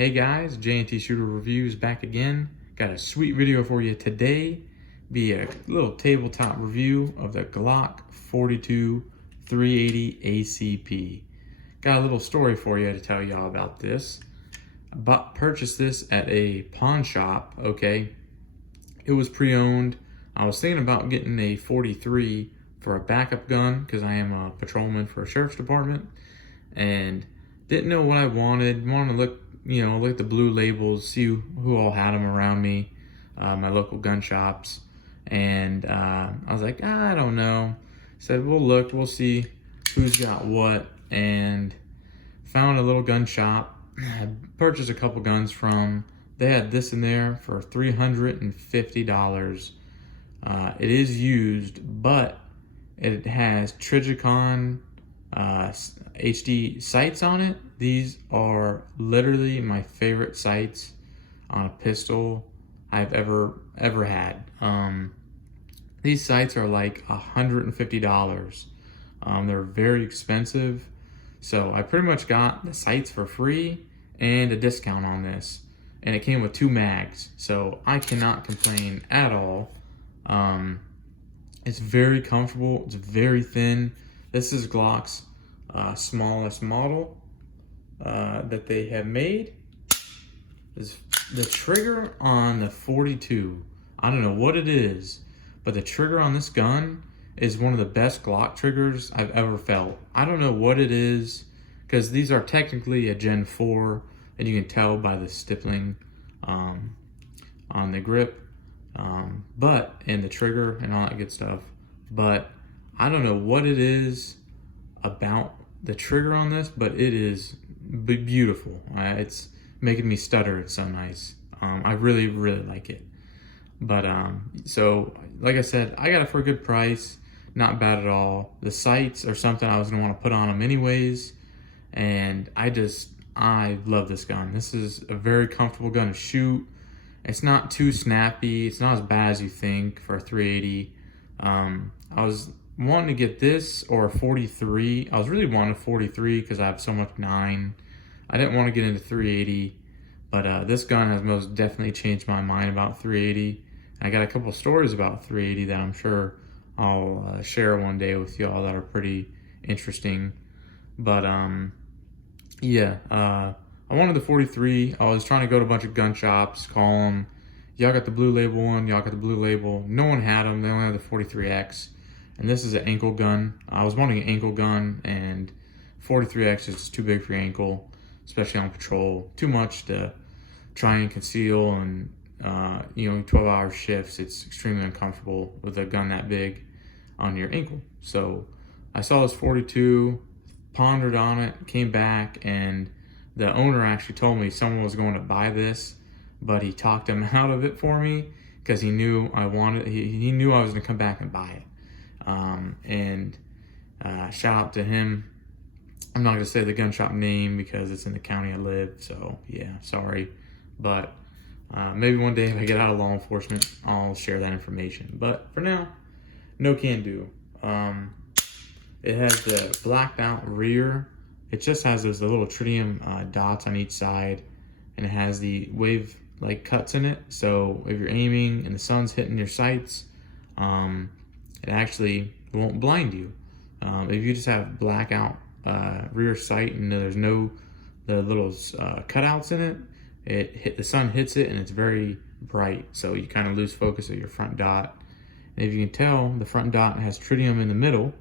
Hey guys, J&T Shooter Reviews back again. Got a sweet video for you today. Be a little tabletop review of the Glock 42 380 ACP. Got a little story for you to tell y'all about this. I purchased this at a pawn shop, okay? It was pre-owned. I was thinking about getting a 43 for a backup gun because I am a patrolman for a sheriff's department and didn't know what I wanted. Wanted to look at the blue labels, see who all had them around me, my local gun shops. And I was like, I don't know. Said, we'll see who's got what. And found a little gun shop. I purchased a couple guns from. They had this in there for $350. It is used, but it has Trigicon HD sights on it. These are literally my favorite sights on a pistol I've ever had. These sights are like $150. They're very expensive, so I pretty much got the sights for free and a discount on this, and it came with 2 mags, so I cannot complain at all. It's very comfortable. It's very thin. This is Glock's smallest model that they have made. The trigger on the 42, I don't know what it is, but the trigger on this gun is one of the best Glock triggers I've ever felt. I don't know what it is, because these are technically a Gen 4, and you can tell by the stippling on the grip, and the trigger and all that good stuff. But I don't know what it is about the trigger on this, but it is beautiful. It's making me stutter. It's so nice. I really like it. But so like I said, I got it for a good price. Not bad at all. The sights are something I was gonna want to put on them anyways, and I love this gun. This is a very comfortable gun to shoot. It's not too snappy. It's not as bad as you think for a 380. I was wanting to get this or a 43. I was really wanting a 43 because I have so much 9. I didn't want to get into 380, but this gun has most definitely changed my mind about 380. I got a couple stories about 380 that I'm sure I'll share one day with y'all that are pretty interesting. But I wanted the 43. I was trying to go to a bunch of gun shops, call them. Y'all got the blue label one, y'all got the blue label. No one had them. They only had the 43X. And this is an ankle gun. I was wanting an ankle gun, and 43X is too big for your ankle, especially on patrol. Too much to try and conceal, and 12-hour shifts. It's extremely uncomfortable with a gun that big on your ankle. So I saw this 42, pondered on it, came back, and the owner actually told me someone was going to buy this, but he talked him out of it for me because he knew I wanted. He knew I was going to come back and buy it. Shout out to him. I'm not going to say the gun shop name because it's in the county I live, so yeah, sorry. But maybe one day if I get out of law enforcement, I'll share that information. But for now, no can do. It has the blacked out rear. It just has those little tritium dots on each side, and it has the wave like cuts in it. So if you're aiming and the sun's hitting your sights, it actually won't blind you. If you just have blackout rear sight and there's no the little cutouts in it, the sun hits it and it's very bright, so you kind of lose focus of your front dot. And if you can tell, the front dot has tritium in the middle,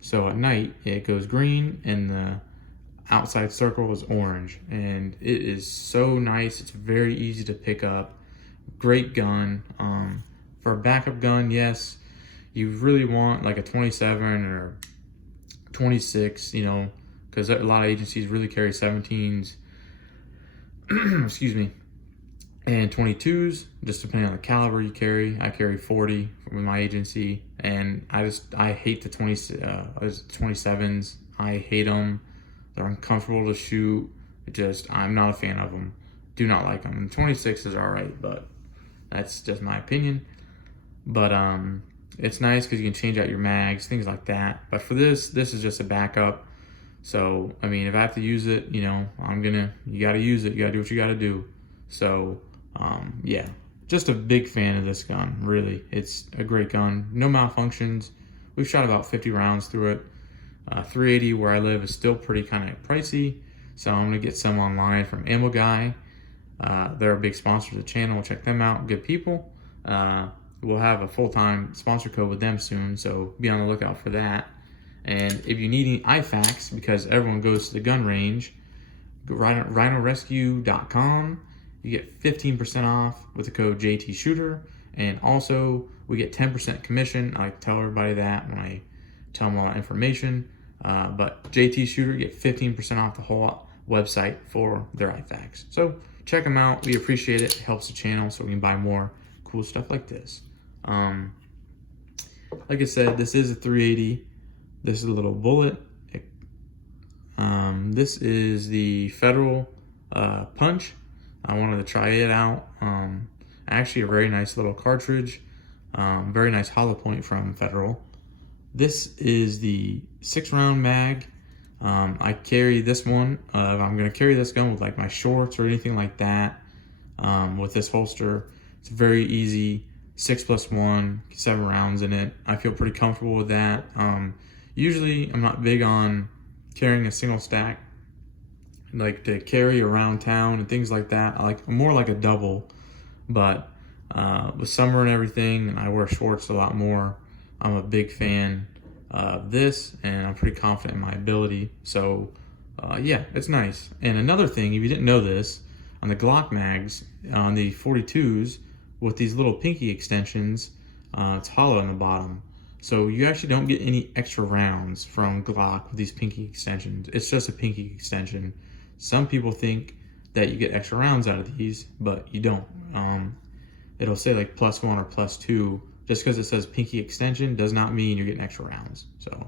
so at night it goes green and the outside circle is orange, and it is so nice. It's very easy to pick up. Great gun. For a backup gun, yes, you really want like a 27 or 26, because a lot of agencies really carry 17s, excuse me, and 22s, just depending on the caliber you carry. I carry 40 with my agency, and I hate the 27s. I hate them. They're uncomfortable to shoot. I'm not a fan of them. Do not like them. And 26s are alright, but that's just my opinion. But it's nice because you can change out your mags, things like that. But for this is just a backup. So, I mean, if I have to use it, you know, you got to use it. You got to do what you got to do. So, yeah, just a big fan of this gun, really. It's a great gun. No malfunctions. We've shot about 50 rounds through it. 380 where I live is still pretty kind of pricey. So I'm going to get some online from Ammo Guy. They're a big sponsor of the channel. Check them out. Good people. We'll have a full-time sponsor code with them soon, so be on the lookout for that. And if you need any IFAKs, because everyone goes to the gun range, go rhinorescue.com. You get 15% off with the code JTShooter. And also, we get 10% commission. I tell everybody that when I tell them all that information. But JT Shooter, get 15% off the whole website for their IFAKs. So check them out. We appreciate it. It helps the channel so we can buy more cool stuff like this. Like I said, this is a 380. This is a little bullet. This is the Federal Punch. I wanted to try it out. Actually, a very nice little cartridge. Very nice hollow point from Federal. This is the 6-round mag. I carry this one. I'm going to carry this gun with like my shorts or anything like that. With this holster, it's very easy. 6+1, 7 rounds in it. I feel pretty comfortable with that. Usually, I'm not big on carrying a single stack, like to carry around town and things like that. I like more like a double, but with summer and everything, and I wear shorts a lot more. I'm a big fan of this, and I'm pretty confident in my ability. So yeah, it's nice. And another thing, if you didn't know this, on the Glock mags, on the 42s, with these little pinky extensions, it's hollow in the bottom. So you actually don't get any extra rounds from Glock with these pinky extensions. It's just a pinky extension. Some people think that you get extra rounds out of these, but you don't. It'll say like +1 or +2. Just because it says pinky extension does not mean you're getting extra rounds. So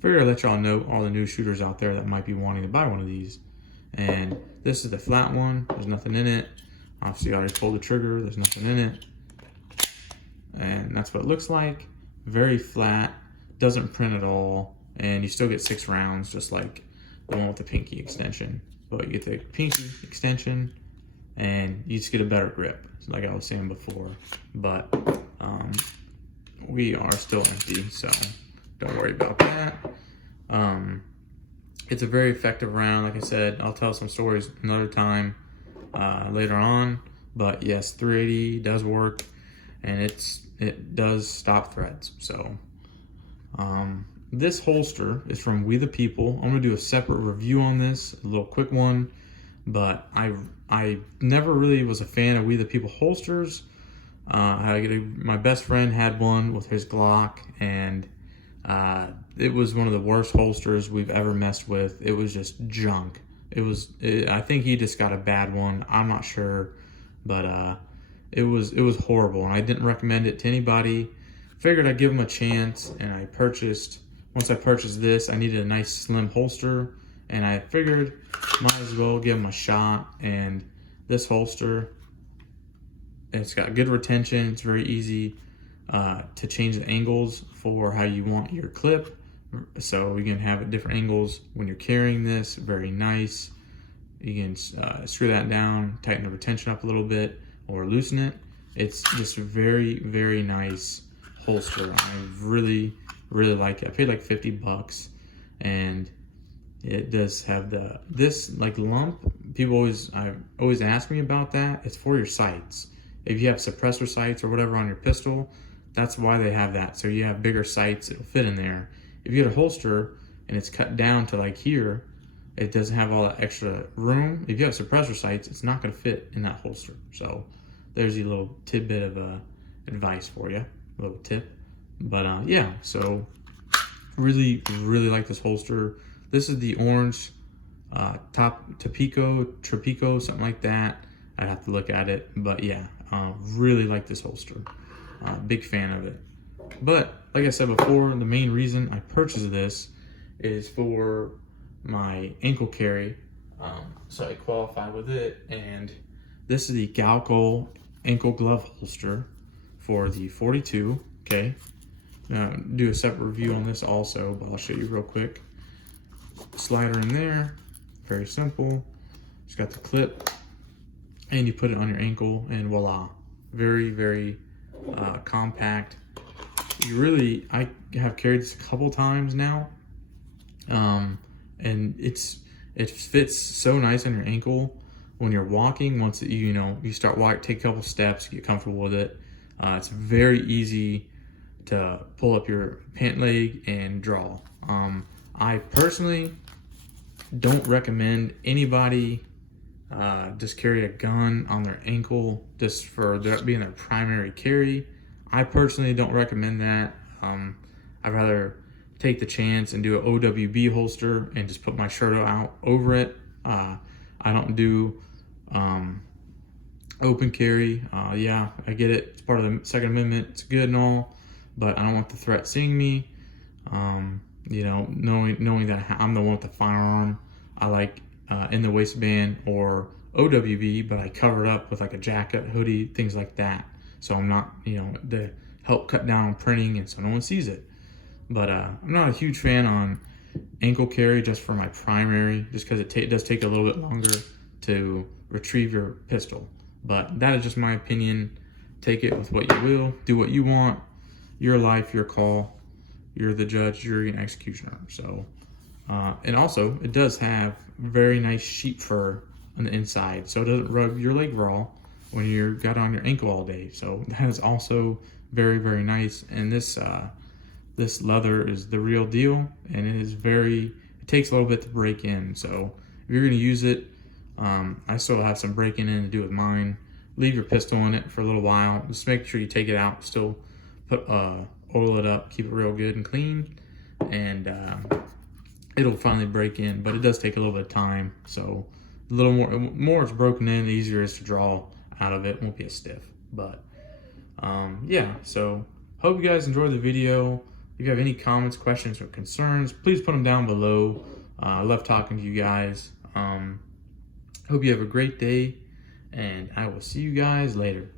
figured I'd let y'all know, all the new shooters out there that might be wanting to buy one of these. And this is the flat one. There's nothing in it. Obviously, I already pulled the trigger. There's nothing in it. And that's what it looks like. Very flat. Doesn't print at all. And you still get 6 rounds, just like the one with the pinky extension. But you get the pinky extension, and you just get a better grip, like I was saying before. But we are still empty, so don't worry about that. It's a very effective round. Like I said, I'll tell some stories another time later on. But yes, 380 does work, and it does stop threats. So this holster is from We the People. I'm gonna do a separate review on this, a little quick one. But I never really was a fan of We the People holsters. My best friend had one with his Glock, and it was one of the worst holsters we've ever messed with. It was just junk. I think he just got a bad one. I'm not sure, but it was horrible, and I didn't recommend it to anybody. Figured I'd give him a chance, and once I purchased this, I needed a nice slim holster, and I figured might as well give him a shot. And this holster, it's got good retention. It's very easy to change the angles for how you want your clip. So you can have it different angles when you're carrying this. Very nice. You can screw that down, tighten the retention up a little bit, or loosen it. It's just a very, very nice holster. I really, really like it. I paid like $50, and it does have this like lump. People always ask me about that. It's for your sights. If you have suppressor sights or whatever on your pistol, that's why they have that. So you have bigger sights, it'll fit in there. If you get a holster and it's cut down to like here, it doesn't have all that extra room. If you have suppressor sights, it's not gonna fit in that holster. So there's a little tidbit of advice for you, a little tip. But yeah, so really, really like this holster. This is the orange Tropico, something like that. I'd have to look at it, but yeah, really like this holster. Big fan of it. But like I said before, the main reason I purchased this is for my ankle carry, so I qualify with it. And this is the Galco ankle glove holster for the 42. Okay, do a separate review on this also, but I'll show you real quick. slider in there, very simple. Just got the clip, and you put it on your ankle, and voila. Very, very compact. I have carried this a couple times now, and it fits so nice on your ankle when you're walking. Once you start walking, take a couple steps, get comfortable with it. It's very easy to pull up your pant leg and draw. I personally don't recommend anybody just carry a gun on their ankle just for being their primary carry. I personally don't recommend that. I'd rather take the chance and do an OWB holster and just put my shirt out over it. I don't do open carry. Yeah, I get it. It's part of the Second Amendment. It's good and all, but I don't want the threat seeing me. Knowing that I'm the one with the firearm, I like in the waistband or OWB, but I cover it up with like a jacket, hoodie, things like that. So I'm not, to help cut down on printing and so no one sees it. But I'm not a huge fan on ankle carry just for my primary, just because it does take a little bit longer to retrieve your pistol. But that is just my opinion. Take it with what you will, do what you want. Your life, your call. You're the judge, jury, and executioner. So, and also it does have very nice sheep fur on the inside, so it doesn't rub your leg raw when you're got on your ankle all day. So that is also very, very nice. And this leather is the real deal, and it takes a little bit to break in. So if you're gonna use it, I still have some breaking in to do with mine. Leave your pistol in it for a little while. Just make sure you take it out. Still put oil it up, keep it real good and clean, and it'll finally break in. But it does take a little bit of time. So a little more it's broken in, the easier it is to draw out of it. Won't be as stiff. But yeah. So hope you guys enjoyed the video. If you have any comments, questions, or concerns, please put them down below. I love talking to you guys. Hope you have a great day, and I will see you guys later.